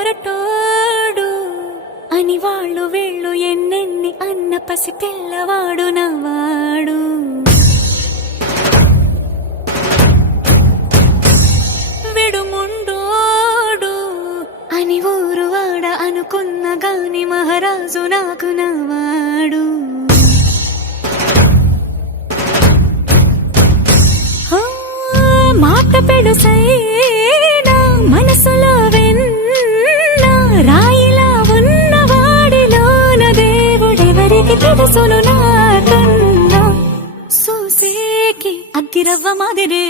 మొరటోడు అని వాళ్ళు వీళ్ళు ఎన్నెన్ని అన్న పసి పిల్లవాడు నవ్వాడు. విడుముండోడు అని ఊరు వాడ అనుకున్న గాని మహారాజు నాకు నవ్వాడు. మాట పెడుసైనా మనసులో వెన్న రాయిలా ఉన్నవాడిలోన దేవుడెవరికి తెలుసును నాకన్నా. సూసేకి అగ్గిరవ్వ మాదిరే